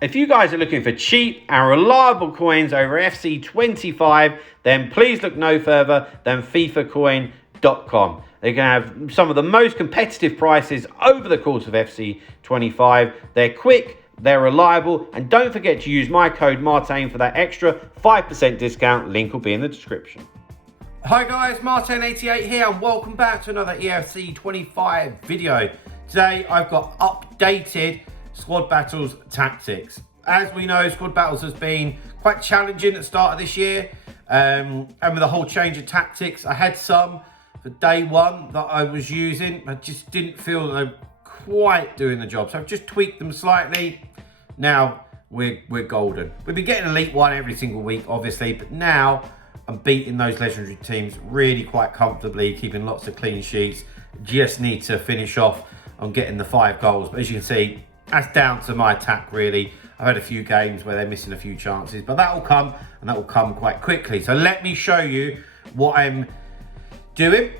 If you guys are looking for cheap and reliable coins over FC25, then please look no further than FIFAcoin.com. They can have some of the most competitive prices over the course of FC25. They're quick, they're reliable, and don't forget to use my code Martin for that extra 5% discount. Link will be in the description. Hi guys, Martin88 here, and welcome back to another Eafc 25 video. Today I've got updated Squad Battles tactics. As we know, Squad Battles has been quite challenging at the start of this year, and with the whole change of tactics, I had some for day one that I was using. I just didn't feel they were quite doing the job, so I've just tweaked them slightly. Now we're golden. We've been getting Elite 1 every single week, obviously, but now I'm beating those legendary teams really quite comfortably, keeping lots of clean sheets. Just need to finish off on getting the 5 goals, but as you can see, that's down to my attack really. I've had a few games where they're missing a few chances, but that will come, and that will come quite quickly. So let me show you what I'm doing.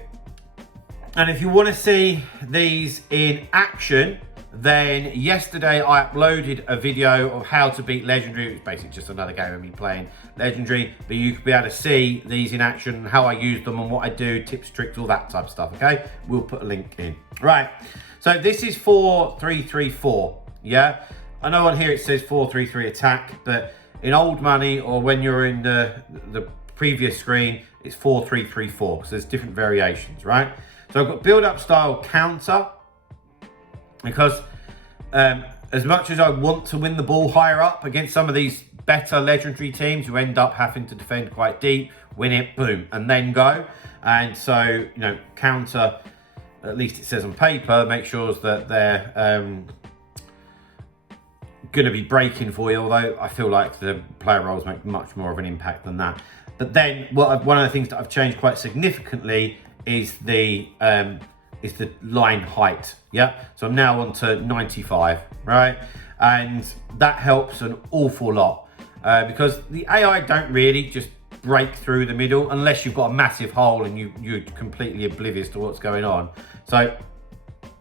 And if you want to see these in action, then yesterday I uploaded a video of how to beat Legendary. It was basically just another game of me playing Legendary, but you could be able to see these in action, how I use them and what I do, tips, tricks, all that type of stuff, okay? We'll put a link in. Right, so this is 4-3-3-4, yeah? I know on here it says 4-3-3 attack, but in old money or when you're in the previous screen, it's 4-3-3-4, because there's different variations, right? So I've got build-up style counter, because as much as I want to win the ball higher up against some of these better legendary teams who end up having to defend quite deep, win it, boom, and then go. And so, you know, counter, at least it says on paper, make sure that they're going to be breaking for you, although I feel like the player roles make much more of an impact than that. But then one of the things that I've changed quite significantly is the line height, yeah? So I'm now on to 95, right? And that helps an awful lot because the AI don't really just break through the middle unless you've got a massive hole and you're completely oblivious to what's going on. So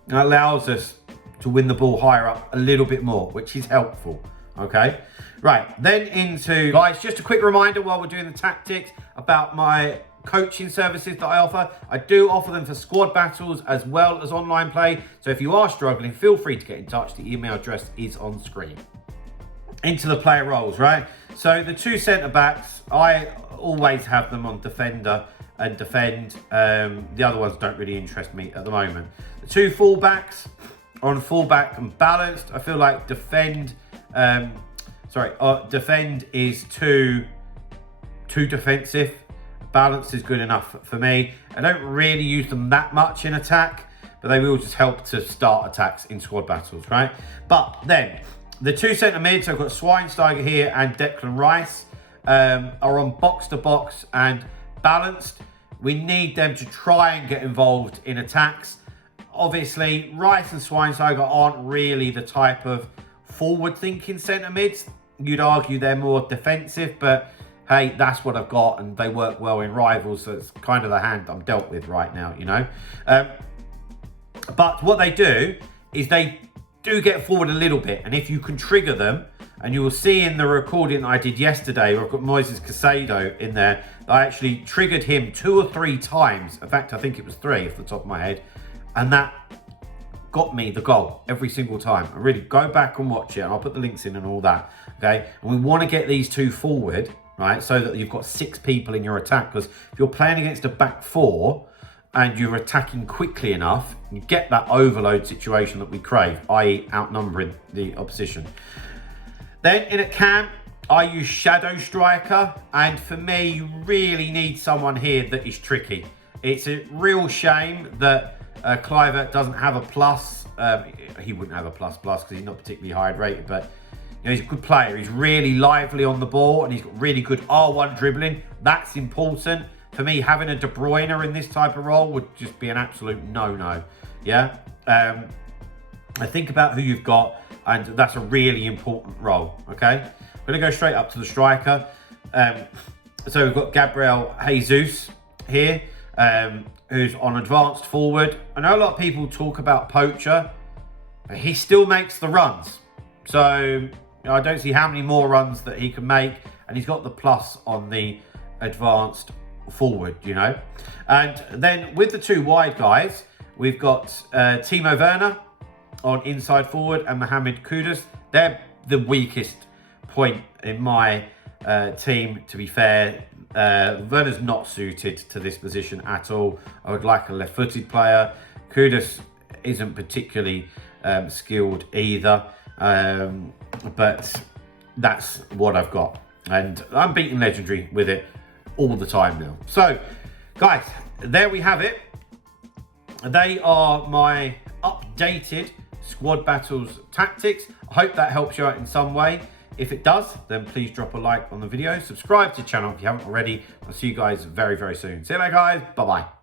that allows us to win the ball higher up a little bit more, which is helpful, okay? Right, then into, guys, just a quick reminder while we're doing the tactics about my coaching services that I offer. I do offer them for squad battles as well as online play. So if you are struggling, feel free to get in touch. The email address is on screen. Into the player roles, right? So the 2 centre backs, I always have them on defender and defend. The other ones don't really interest me at the moment. The 2 full backs on fullback and balanced. I feel like defend is too defensive. Balance is good enough for me. I don't really use them that much in attack, but they will just help to start attacks in squad battles, right? But then the 2 centre mids, I've got Schweinsteiger here and Declan Rice, are on box to box and balanced. We need them to try and get involved in attacks. Obviously, Rice and Schweinsteiger aren't really the type of forward-thinking centre mids. You'd argue they're more defensive, but hey, that's what I've got, and they work well in rivals, so it's kind of the hand I'm dealt with right now, you know. But what they do is they do get forward a little bit, and if you can trigger them, and you will see in the recording that I did yesterday, where I've got Moises Caicedo in there, I actually triggered him 2 or 3 times. In fact, I think it was 3 off the top of my head, and that got me the goal every single time. I really go back and watch it, and I'll put the links in and all that, okay? And we want to get these 2 forward, right, so that you've got 6 people in your attack, because if you're playing against a back 4 and you're attacking quickly enough, you get that overload situation that we crave, i.e. outnumbering the opposition. Then in a camp, I use Shadow Striker, and for me, you really need someone here that is tricky. It's a real shame that Cliver doesn't have a plus. He wouldn't have a plus because he's not particularly high rated, but you know, he's a good player. He's really lively on the ball, and he's got really good R1 dribbling. That's important. For me, having a De Bruyne in this type of role would just be an absolute no-no. Yeah? I think about who you've got, and that's a really important role, okay? I'm going to go straight up to the striker. So we've got Gabriel Jesus here, who's on advanced forward. I know a lot of people talk about Poacher, but he still makes the runs. So I don't see how many more runs that he can make, and he's got the plus on the advanced forward, you know. And then with the two wide guys, we've got Timo Werner on inside forward and Mohamed Kudus. They're the weakest point in my team, to be fair. Werner's not suited to this position at all. I would like a left-footed player. Kudus isn't particularly skilled either, but that's what I've got, and I'm beating Legendary with it all the time now. So guys, there we have it. They are my updated squad battles tactics. I hope that helps you out in some way. If it does, then please drop a like on the video, subscribe to the channel if you haven't already. I'll see you guys very, very soon. See you later, guys. Bye bye.